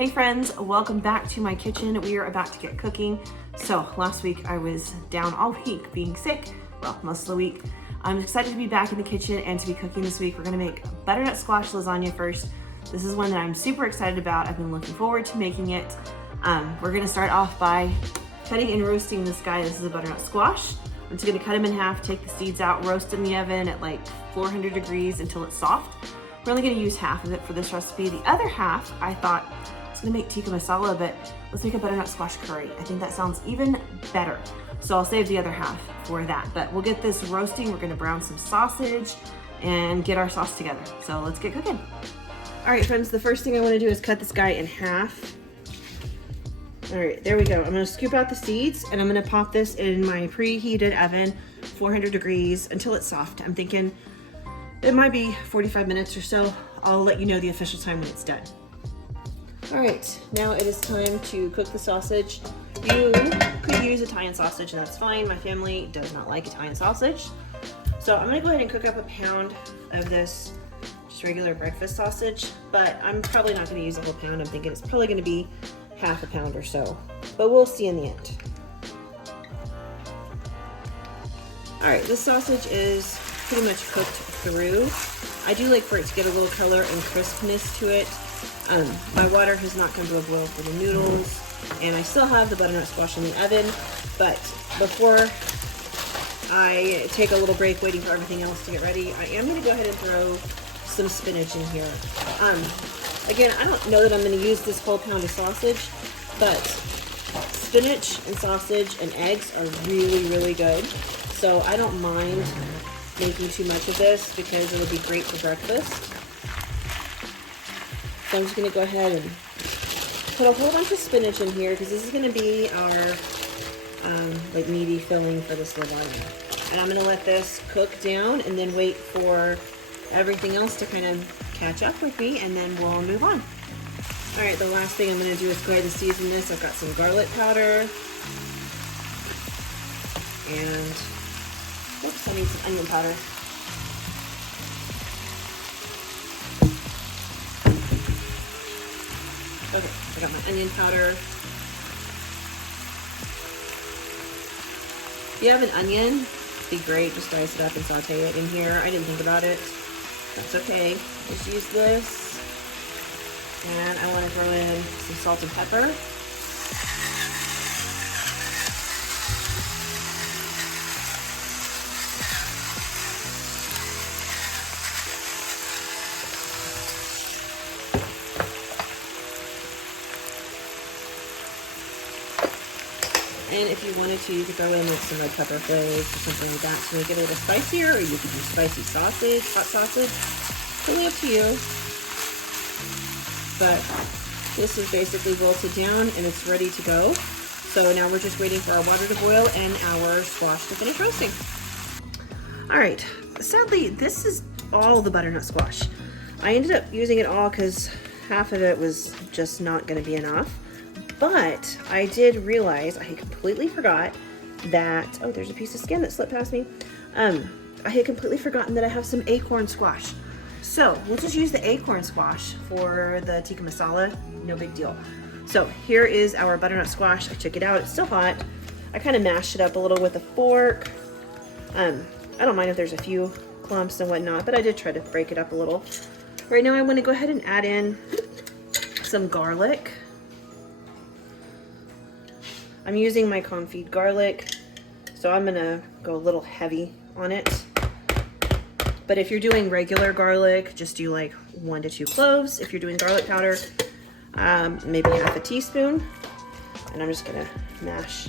Hey friends, welcome back to my kitchen. We are about to get cooking. So last week I was down all week being sick, well, most of the week. I'm excited to be back in the kitchen and to be cooking this week. We're gonna make butternut squash lasagna first. This is one that I'm super excited about. I've been looking forward to making it. We're gonna start off by cutting and roasting this guy. This is a butternut squash. I'm just gonna cut him in half, take the seeds out, roast in the oven at like 400 degrees until it's soft. We're only gonna use half of it for this recipe. The other half, I thought, I was gonna make tikka masala, but let's make a butternut squash curry. I think that sounds even better. So I'll save the other half for that. But we'll get this roasting. We're gonna brown some sausage and get our sauce together. So let's get cooking. All right, friends, the first thing I wanna do is cut this guy in half. All right, there we go. I'm gonna scoop out the seeds and I'm gonna pop this in my preheated oven, 400 degrees until it's soft. I'm thinking it might be 45 minutes or so. I'll let you know the official time when it's done. All right, now it is time to cook the sausage. You could use Italian sausage, and that's fine. My family does not like Italian sausage. So I'm gonna go ahead and cook up a pound of this just regular breakfast sausage, but I'm probably not gonna use a whole pound. I'm thinking it's probably gonna be half a pound or so, but we'll see in the end. All right, this sausage is pretty much cooked through. I do like for it to get a little color and crispness to it. My water has not come to a boil for the noodles, and I still have the butternut squash in the oven, but before I take a little break waiting for everything else to get ready, I am gonna go ahead and throw some spinach in here. Again, I don't know that I'm gonna use this whole pound of sausage, but spinach and sausage and eggs are really, really good. So I don't mind making too much of this because it'll be great for breakfast. So I'm just gonna go ahead and put a whole bunch of spinach in here because this is gonna be our like meaty filling for this lasagna. And I'm gonna let this cook down and then wait for everything else to kind of catch up with me, and then we'll move on. All right, the last thing I'm gonna do is go ahead and season this. I've got some garlic powder and oops, I need some onion powder. Okay, I got my onion powder. If you have an onion, it'd be great. Just dice it up and saute it in here. I didn't think about it. That's okay. Just use this. And I want to throw in some salt and pepper. And if you wanted to, you could throw in like some red pepper flakes or something like that to make it a little spicier, or you could use spicy sausage, hot sausage. Totally up to you. But this is basically wilted down and it's ready to go. So now we're just waiting for our water to boil and our squash to finish roasting. All right, sadly, this is all the butternut squash. I ended up using it all because half of it was just not gonna be enough. But I did realize I had completely forgot that, oh, there's a piece of skin that slipped past me. I had completely forgotten that I have some acorn squash. So we'll just use the acorn squash for the tikka masala, no big deal. So here is our butternut squash. I took it out, it's still hot. I kind of mashed it up a little with a fork. I don't mind if there's a few clumps and whatnot, but I did try to break it up a little. Right now I want to go ahead and add in some garlic. I'm using my confit garlic, so I'm gonna go a little heavy on it. But if you're doing regular garlic, just do like 1 to 2 cloves. If you're doing garlic powder, maybe half a teaspoon. And I'm just gonna mash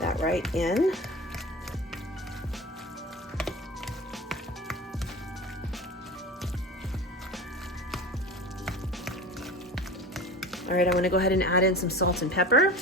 that right in. All right, I wanna go ahead and add in some salt and pepper.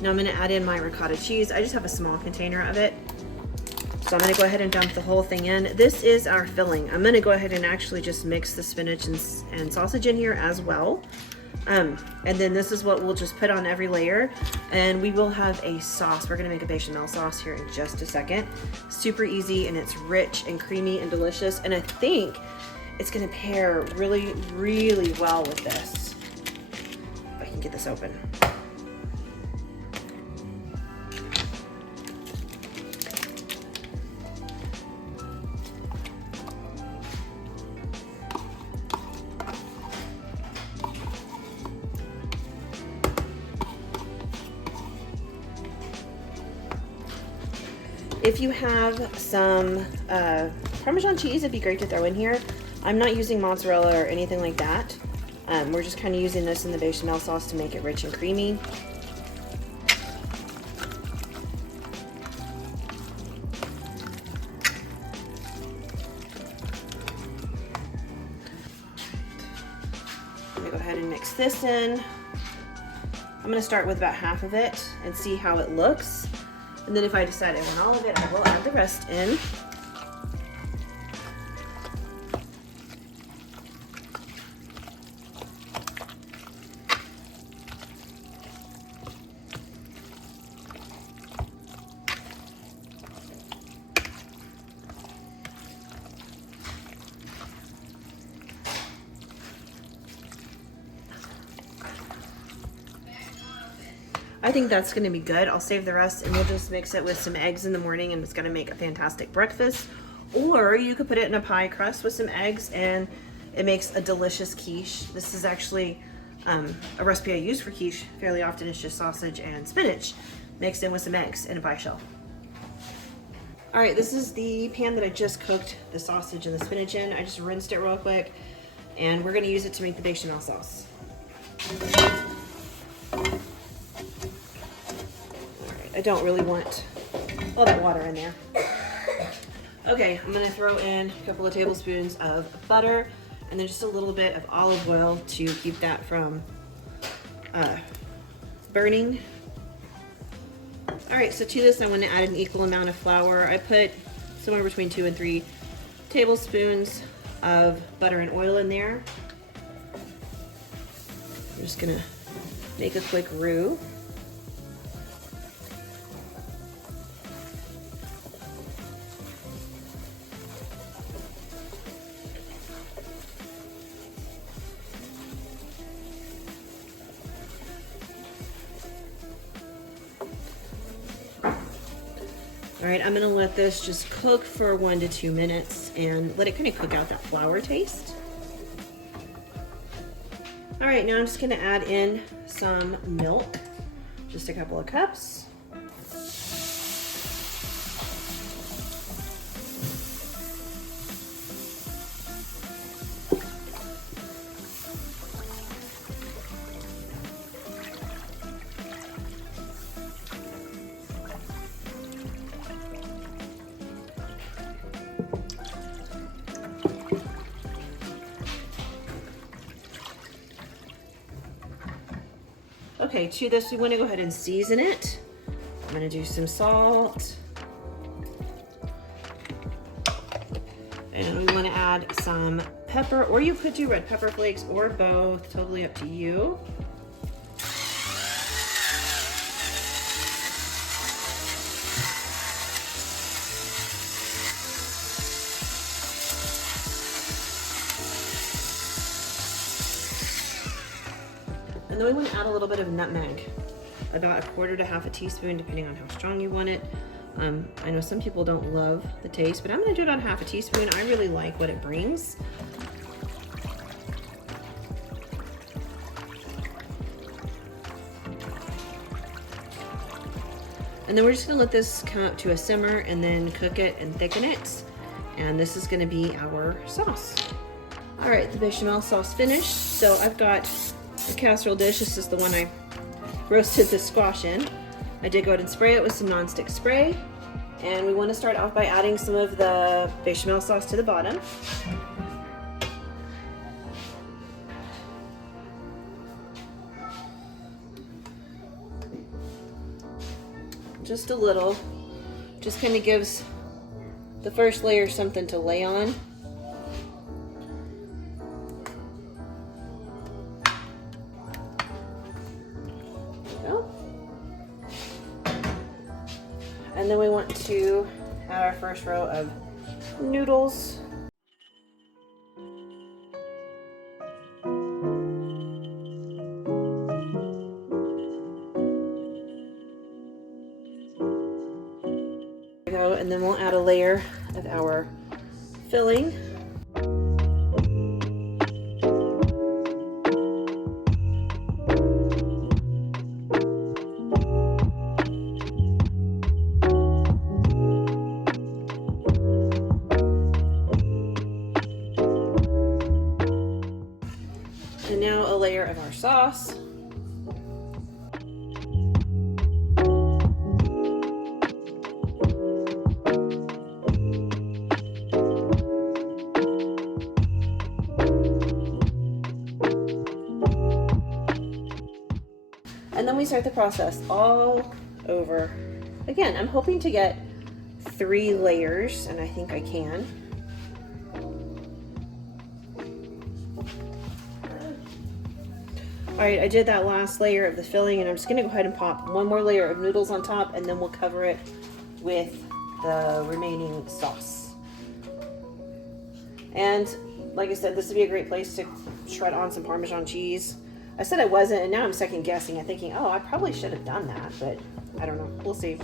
Now I'm gonna add in my ricotta cheese. I just have a small container of it. So I'm gonna go ahead and dump the whole thing in. This is our filling. I'm gonna go ahead and actually just mix the spinach and sausage in here as well. And then this is what we'll just put on every layer, and we will have a sauce. We're gonna make a bechamel sauce here in just a second. Super easy, and it's rich and creamy and delicious, and I think it's gonna pair really, really well with this. If I can get this open. If you have some Parmesan cheese, it'd be great to throw in here. I'm not using mozzarella or anything like that. We're just kind of using this in the bechamel sauce to make it rich and creamy. I'm gonna go ahead and mix this in. I'm gonna start with about half of it and see how it looks. And then if I decide I want all of it, I will add the rest in. I think that's gonna be good. I'll save the rest and we'll just mix it with some eggs in the morning, and it's gonna make a fantastic breakfast. Or you could put it in a pie crust with some eggs and it makes a delicious quiche. This is actually a recipe I use for quiche fairly often. It's just sausage and spinach mixed in with some eggs in a pie shell. All right, this is the pan that I just cooked the sausage and the spinach in. I just rinsed it real quick, and we're gonna use it to make the bechamel sauce. I don't really want all that water in there. Okay, I'm gonna throw in a couple of tablespoons of butter and then just a little bit of olive oil to keep that from burning. All right, so to this I want to add an equal amount of flour. I put somewhere between 2 and 3 tablespoons of butter and oil in there. I'm just gonna make a quick roux. All right, I'm gonna let this just cook for 1 to 2 minutes and let it kind of cook out that flour taste. All right, now I'm just gonna add in some milk, just a couple of cups. Okay, to this we want to go ahead and season it. I'm going to do some salt. And we want to add some pepper, or you could do red pepper flakes or both, totally up to you. And then we want to add a little bit of nutmeg, about 1/4 to 1/2 teaspoon, depending on how strong you want it. I know some people don't love the taste, but I'm going to do about 1/2 teaspoon. I really like what it brings. And then we're just going to let this come up to a simmer and then cook it and thicken it. And this is going to be our sauce. All right, the bechamel sauce finished. So I've got a casserole dish. This is the one I roasted the squash in. I did go ahead and spray it with some nonstick spray. And we want to start off by adding some of the bechamel sauce to the bottom. just a little. Just kind of gives the first layer something to lay on. And then we want to add our first row of noodles. There we go, and then we'll add a layer of our filling. And now a layer of our sauce. And then we start the process all over. Again, I'm hoping to get 3 layers, and I think I can. All right, I did that last layer of the filling, and I'm just gonna go ahead and pop one more layer of noodles on top, and then we'll cover it with the remaining sauce. And like I said, this would be a great place to shred on some Parmesan cheese. I said I wasn't, and now I'm second guessing and thinking, oh, I probably should have done that, but I don't know, we'll see.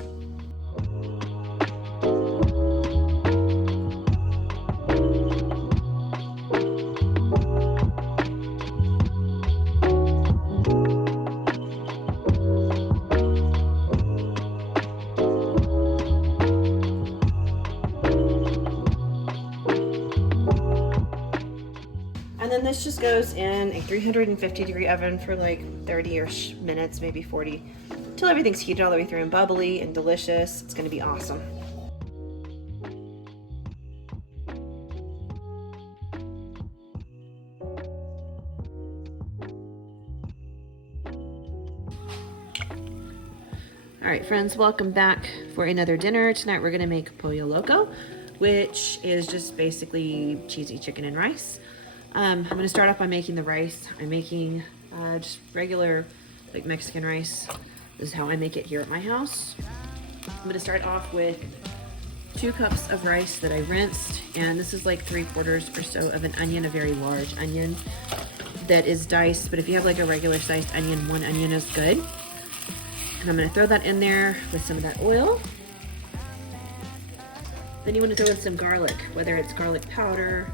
And then this just goes in a 350-degree oven for like 30-ish minutes, maybe 40, until everything's heated all the way through and bubbly and delicious. It's gonna be awesome. All right, friends, welcome back for another dinner. Tonight we're gonna make Pollo Loco, which is just basically cheesy chicken and rice. I'm gonna start off by making the rice. I'm making just regular like Mexican rice. This is how I make it here at my house. I'm gonna start off with 2 cups of rice that I rinsed, and this is like 3/4 or so of an onion, a very large onion that is diced, but if you have like a regular sized onion, 1 onion is good. And I'm gonna throw that in there with some of that oil. Then you wanna throw in some garlic, whether it's garlic powder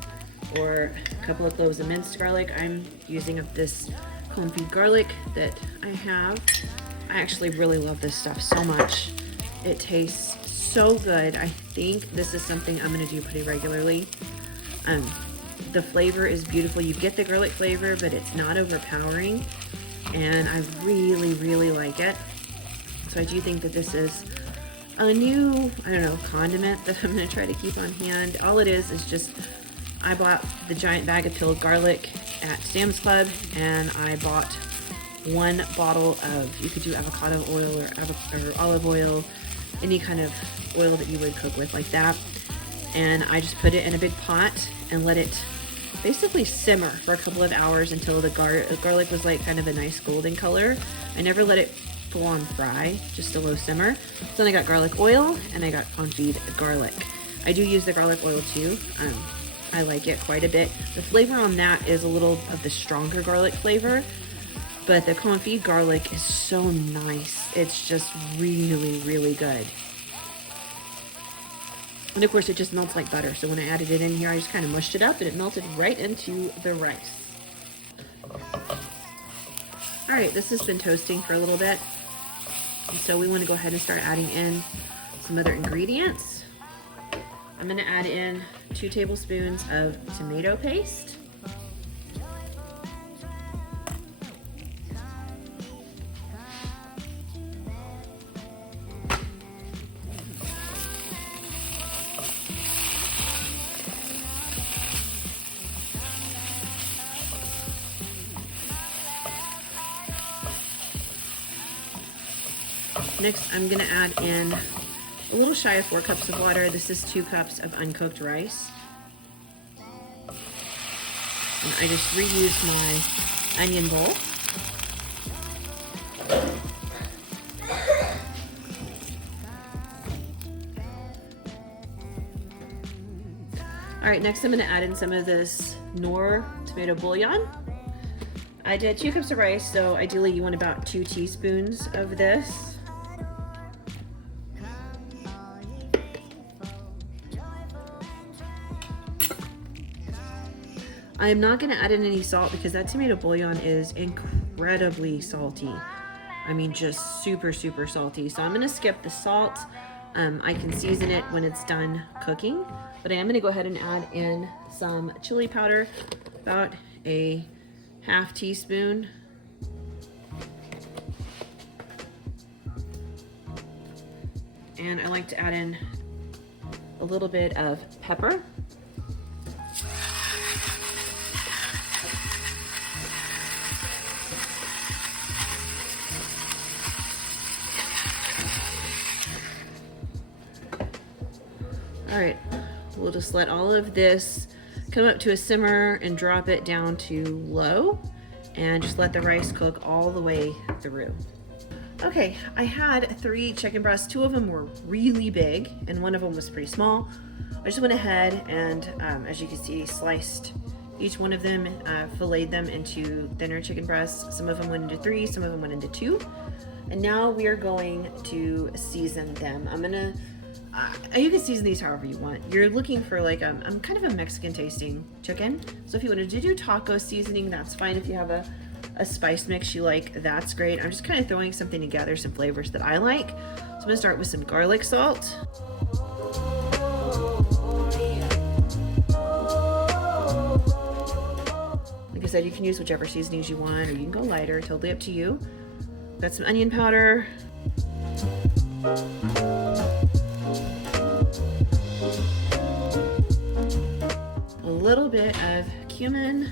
or a couple of cloves of minced garlic. I'm using up this confit garlic that I have. I actually really love this stuff so much. It tastes so good. I think this is something I'm gonna do pretty regularly. The flavor is beautiful. You get the garlic flavor, but it's not overpowering, and I really, really like it. So I do think that this is a new, I don't know, condiment that I'm gonna try to keep on hand. All it is just, I bought the giant bag of peeled garlic at Sam's Club, and I bought 1 bottle of, you could do avocado oil or olive oil, any kind of oil that you would cook with like that. And I just put it in a big pot and let it basically simmer for a couple of hours until the garlic was like kind of a nice golden color. I never let it full on fry, just a low simmer. So then I got garlic oil and I got confit garlic. I do use the garlic oil too. I like it quite a bit. The flavor on that is a little of the stronger garlic flavor, but the confit garlic is so nice. It's just really, really good. And of course it just melts like butter. So when I added it in here, I just kind of mushed it up and it melted right into the rice. All right, this has been toasting for a little bit. And so we want to go ahead and start adding in some other ingredients. I'm gonna add in 2 tablespoons of tomato paste. Next, I'm gonna add in a little shy of 4 cups of water. This is 2 cups of uncooked rice. And I just reused my onion bowl. All right, next I'm gonna add in some of this Knorr tomato bouillon. I did 2 cups of rice, so ideally you want about 2 teaspoons of this. I am not gonna add in any salt because that tomato bouillon is incredibly salty. I mean, just super, super salty. So I'm gonna skip the salt. I can season it when it's done cooking, but I am gonna go ahead and add in some chili powder, about a ½ teaspoon. And I like to add in a little bit of pepper. All right, we'll just let all of this come up to a simmer and drop it down to low and just let the rice cook all the way through. Okay, I had 3 chicken breasts. 2 of them were really big and 1 of them was pretty small. I just went ahead and, as you can see, sliced each one of them, filleted them into thinner chicken breasts. Some of them went into 3, some of them went into 2. And now we are going to season them. You can season these however you want. You're looking for like, I'm kind of a Mexican tasting chicken. So if you wanted to do taco seasoning, that's fine. If you have a spice mix you like, that's great. I'm just kind of throwing something together, some flavors that I like. So I'm gonna start with some garlic salt. Like I said, you can use whichever seasonings you want, or you can go lighter, totally up to you. Got some onion powder. A little bit of cumin.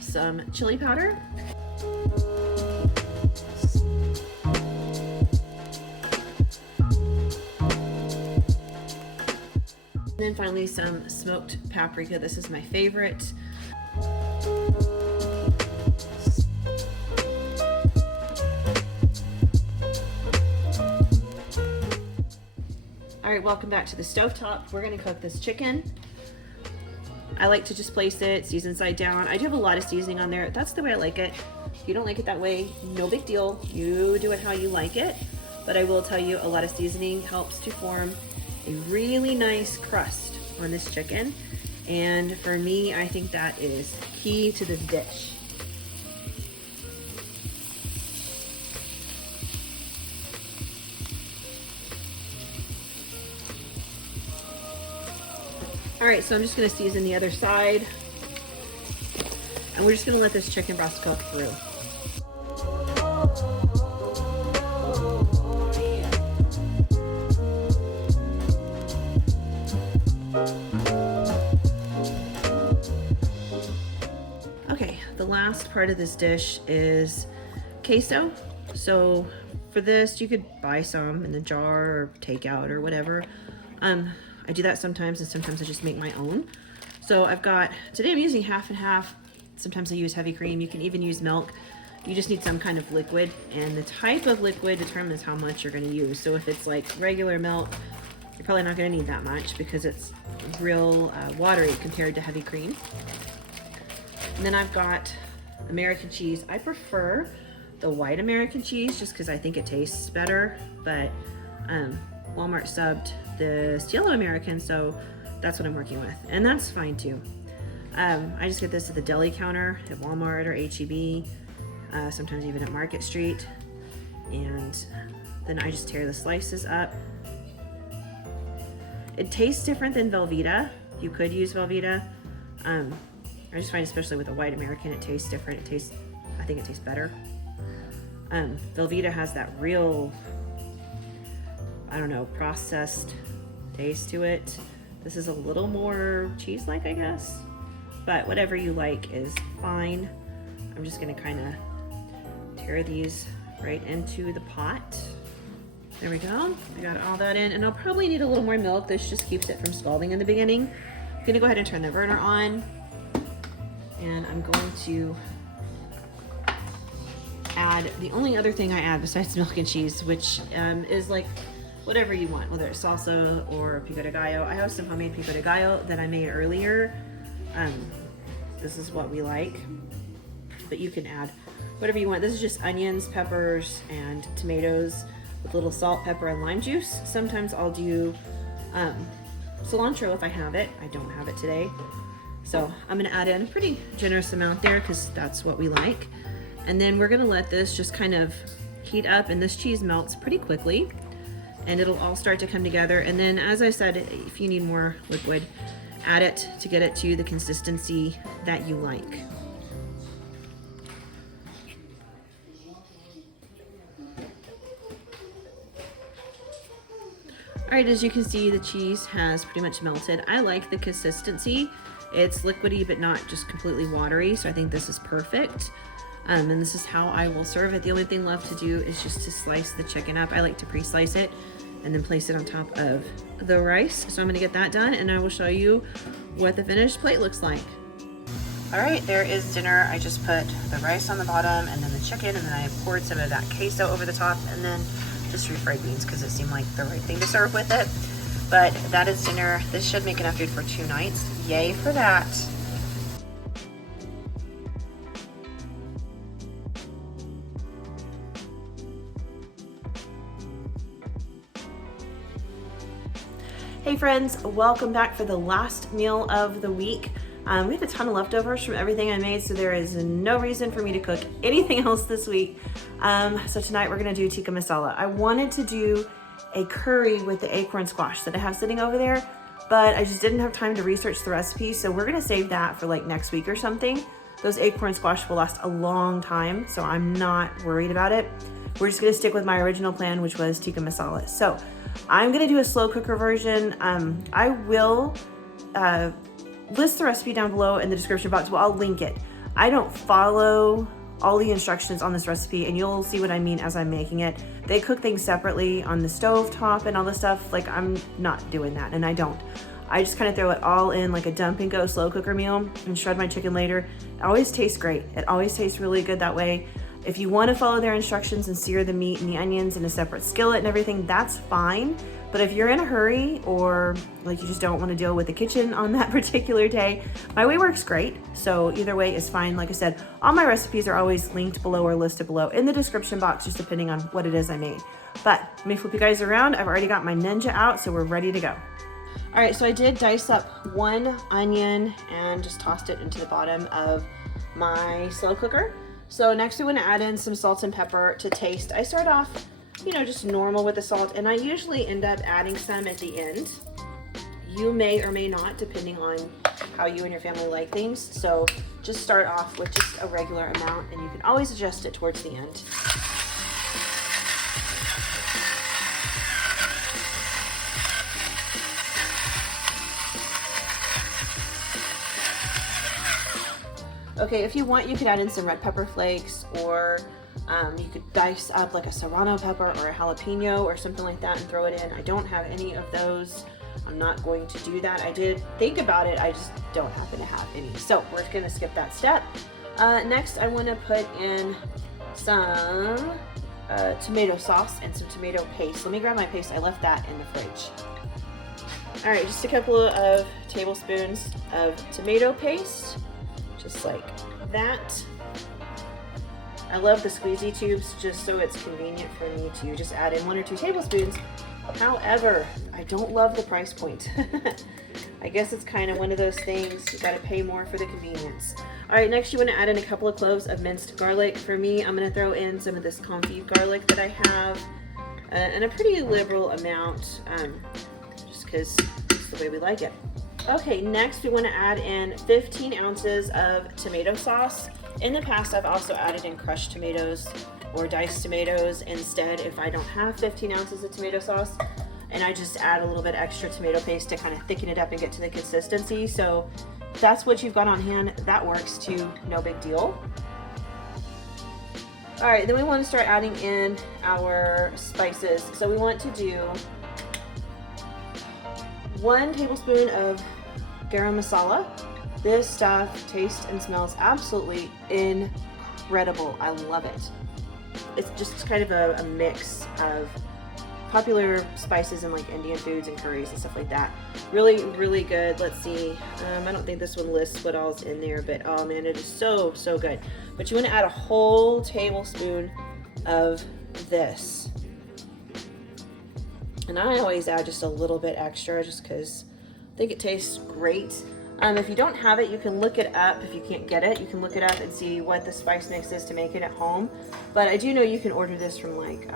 Some chili powder. And then finally some smoked paprika. This is my favorite. All right, welcome back to the stovetop. We're gonna cook this chicken. I like to just place it season side down. I do have a lot of seasoning on there. That's the way I like it. If you don't like it that way, no big deal. You do it how you like it. But I will tell you, a lot of seasoning helps to form a really nice crust on this chicken. And for me, I think that is key to this dish. All right, so I'm just gonna season the other side. And we're just gonna let this chicken breast cook through. Okay, the last part of this dish is queso. So for this, you could buy some in the jar or take out or whatever. I do that sometimes, and sometimes I just make my own. So today I'm using half and half. Sometimes I use heavy cream. You can even use milk. You just need some kind of liquid, and the type of liquid determines how much you're gonna use. So if it's like regular milk, you're probably not gonna need that much because it's real watery compared to heavy cream. And then I've got American cheese. I prefer the white American cheese just because I think it tastes better, but Walmart subbed this yellow American, so that's what I'm working with, and that's fine too. I just get this at the deli counter at Walmart or H-E-B, sometimes even at Market Street, and then I just tear the slices up. It tastes different than Velveeta. You could use Velveeta. I just find, especially with a white American, it tastes different. I think it tastes better. Velveeta has that real, I don't know, processed taste to it. This is a little more cheese-like, I guess, but whatever you like is fine. I'm just gonna kind of tear these right into the pot. There we go. I got all that in, and I'll probably need a little more milk. This just keeps it from scalding in the beginning. I'm gonna go ahead and turn the burner on, and I'm going to add the only other thing I add besides milk and cheese, which is like whatever you want, whether it's salsa or pico de gallo. I have some homemade pico de gallo that I made earlier. This is what we like, but you can add whatever you want. This is just onions, peppers, and tomatoes with a little salt, pepper, and lime juice. Sometimes I'll do cilantro if I have it. I don't have it today. So I'm gonna add in a pretty generous amount there because that's what we like. And then we're gonna let this just kind of heat up, and this cheese melts pretty quickly and it'll all start to come together. And then, as I said, if you need more liquid, add it to get it to the consistency that you like. All right, as you can see, the cheese has pretty much melted. I like the consistency. It's liquidy, but not just completely watery, so I think this is perfect. And this is how I will serve it. The only thing left to do is just to slice the chicken up. I like to pre-slice it and then place it on top of the rice. So I'm gonna get that done, and I will show you what the finished plate looks like. All right, there is dinner. I just put the rice on the bottom and then the chicken, and then I poured some of that queso over the top, and then just refried beans because it seemed like the right thing to serve with it. But that is dinner. This should make enough food for 2 nights. Yay for that. Hey friends, welcome back for the last meal of the week. We had a ton of leftovers from everything I made, so there is no reason for me to cook anything else this week. So tonight we're gonna do tikka masala. I wanted to do a curry with the acorn squash that I have sitting over there, but I just didn't have time to research the recipe, so we're gonna save that for like next week or something. Those acorn squash will last a long time, so I'm not worried about it. We're just gonna stick with my original plan, which was tikka masala. So I'm gonna do a slow cooker version. I will list the recipe down below in the description box. Well, I'll link it. I don't follow all the instructions on this recipe, and you'll see what I mean as I'm making it. They cook things separately on the stove top and all this stuff. Like, I'm not doing that, and I don't. I just kind of throw it all in like a dump and go slow cooker meal and shred my chicken later. It always tastes great. It always tastes really good that way. If you want to follow their instructions and sear the meat and the onions in a separate skillet and everything, that's fine. But if you're in a hurry or like you just don't want to deal with the kitchen on that particular day, my way works great. So either way is fine. Like I said, all my recipes are always linked below or listed below in the description box, just depending on what it is I made. But let me flip you guys around. I've already got my Ninja out, so we're ready to go. All right, so I did dice up 1 onion and just tossed it into the bottom of my slow cooker. So next we want to add in some salt and pepper to taste. I start off, you know, just normal with the salt, and I usually end up adding some at the end. You may or may not, depending on how you and your family like things. So just start off with just a regular amount, and you can always adjust it towards the end. Okay, if you want, you could add in some red pepper flakes, or you could dice up like a serrano pepper or a jalapeno or something like that and throw it in. I don't have any of those. I'm not going to do that. I did think about it, I just don't happen to have any. So we're gonna skip that step. Next, I wanna put in some tomato sauce and some tomato paste. Let me grab my paste, I left that in the fridge. All right, just a couple of tablespoons of tomato paste. Just like that. I love the squeezy tubes just so it's convenient for me to just add in 1 or 2 tablespoons. However, I don't love the price point. I guess it's kind of one of those things, you gotta pay more for the convenience. All right, next you wanna add in a couple of cloves of minced garlic. For me, I'm gonna throw in some of this confit garlic that I have, and a pretty liberal amount, just because it's the way we like it. Okay, next we want to add in 15 ounces of tomato sauce. In the past, I've also added in crushed tomatoes or diced tomatoes instead if I don't have 15 ounces of tomato sauce. and I just add a little bit extra tomato paste to kind of thicken it up and get to the consistency. So if that's what you've got on hand, that works too, no big deal. All right, then we want to start adding in our spices. So we want to do 1 tablespoon of garam masala. This stuff tastes and smells absolutely incredible. I love it. It's just kind of a mix of popular spices and like Indian foods and curries and stuff like that. Really, really good. Let's see. I don't think this one lists what all's in there, but oh man, it is so, so good. But you want to add a whole tablespoon of this. And I always add just a little bit extra just because I think it tastes great. If you don't have it, you can look it up. If you can't get it, you can look it up and see what the spice mix is to make it at home. But I do know you can order this from like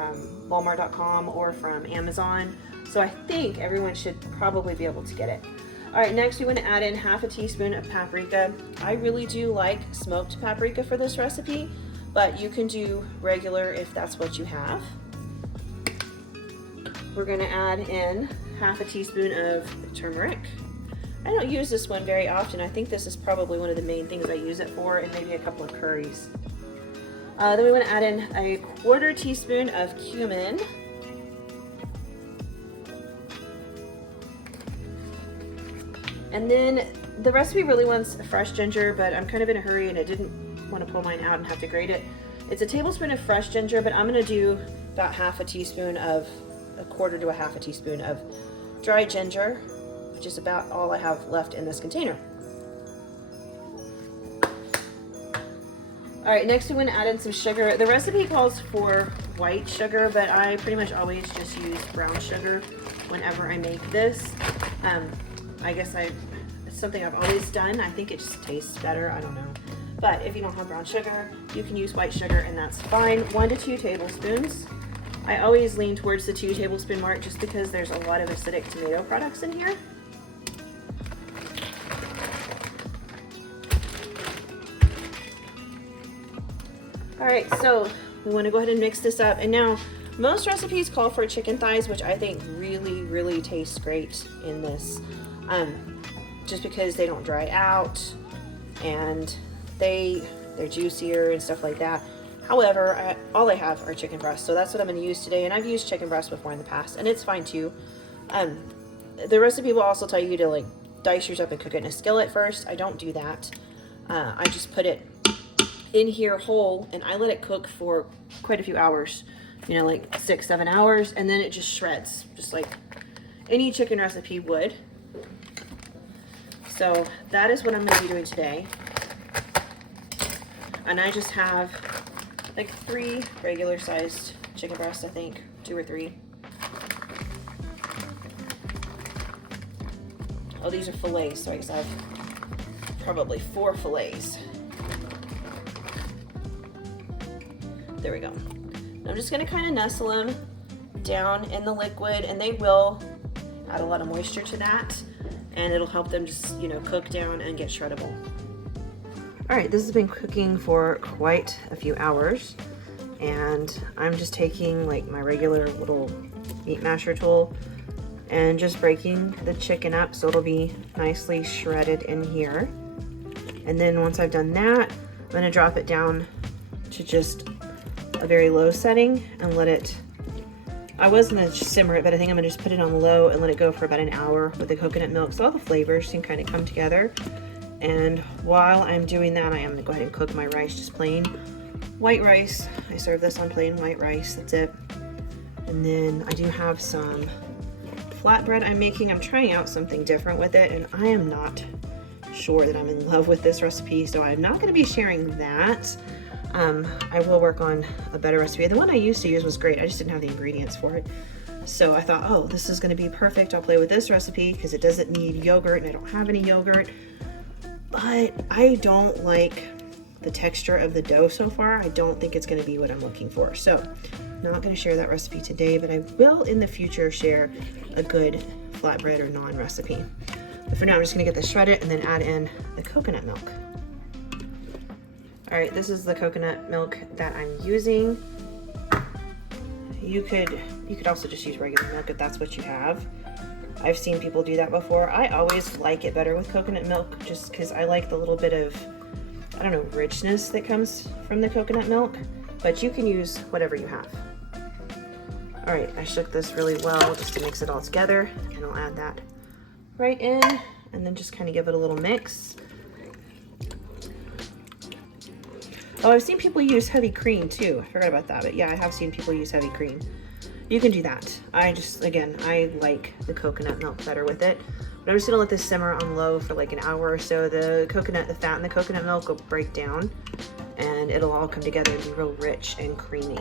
Walmart.com or from Amazon. So I think everyone should probably be able to get it. All right, next you want to add in half a teaspoon of paprika. I really do like smoked paprika for this recipe, but you can do regular if that's what you have. We're going to add in half a teaspoon of turmeric. I don't use this one very often. I think this is probably one of the main things I use it for, and maybe a couple of curries. Then we want to add in a 1/4 teaspoon of cumin. And then the recipe really wants fresh ginger, but I'm kind of in a hurry and I didn't want to pull mine out and have to grate it. It's a tablespoon of fresh ginger, but I'm going to do about 1/2 teaspoon of, 1/4 to 1/2 teaspoon of dry ginger, which is about all I have left in this container. All right, next we want to add in some sugar. The recipe calls for white sugar, but I pretty much always just use brown sugar whenever I make this. I guess it's something I've always done. I think it just tastes better, I don't know. But if you don't have brown sugar, you can use white sugar and that's fine. 1 to 2 tablespoons. I always lean towards the 2 tablespoon mark just because there's a lot of acidic tomato products in here. All right, so we want to go ahead and mix this up. And now most recipes call for chicken thighs, which I think really, really tastes great in this. Just because they don't dry out and they're juicier and stuff like that. However, all I have are chicken breasts, so that's what I'm going to use today. And I've used chicken breasts before in the past, and it's fine too. The recipe will also tell you to like dice yours up and cook it in a skillet first. I don't do that. I just put it in here whole and I let it cook for quite a few hours, you know, like 6-7 hours, and then it just shreds, just like any chicken recipe would. So that is what I'm going to be doing today. And I just have like 3 regular sized chicken breasts, I think, 2 or 3. Oh, these are fillets, so I guess I have probably 4 fillets. There we go. I'm just going to kind of nestle them down in the liquid, and they will add a lot of moisture to that, and it'll help them just, you know, cook down and get shreddable. All right, this has been cooking for quite a few hours, and I'm just taking like my regular little meat masher tool and just breaking the chicken up so it'll be nicely shredded in here. And then once I've done that, I'm going to drop it down to just a very low setting and let it, I was going to simmer it, but I think I'm going to just put it on low and let it go for about an hour with the coconut milk so all the flavors can kind of come together. And while I'm doing that, I am going to go ahead and cook my rice, just plain white rice. I serve this on plain white rice, that's it. And then I do have some flatbread I'm making. I'm trying out something different with it, and I am not sure that I'm in love with this recipe, so I'm not going to be sharing that. I will work on a better recipe. The one I used to use was great. I just didn't have the ingredients for it. So I thought, oh, this is going to be perfect. I'll play with this recipe because it doesn't need yogurt and I don't have any yogurt. But I don't like the texture of the dough so far. I don't think it's going to be what I'm looking for. So I'm not going to share that recipe today, but I will in the future share a good flatbread or naan recipe. But for now, I'm just going to get this shredded and then add in the coconut milk. All right, this is the coconut milk that I'm using. You could also just use regular milk if that's what you have. I've seen people do that before. I always like it better with coconut milk just because I like the little bit of, I don't know, richness that comes from the coconut milk, but you can use whatever you have. All right, I shook this really well just to mix it all together, and I'll add that right in and then just kind of give it a little mix. Oh, I've seen people use heavy cream too. I forgot about that, but yeah, I have seen people use heavy cream. You can do that. Again, I like the coconut milk better with it. But I'm just gonna let this simmer on low for like an hour or so. The fat in the coconut milk will break down and it'll all come together and be real rich and creamy.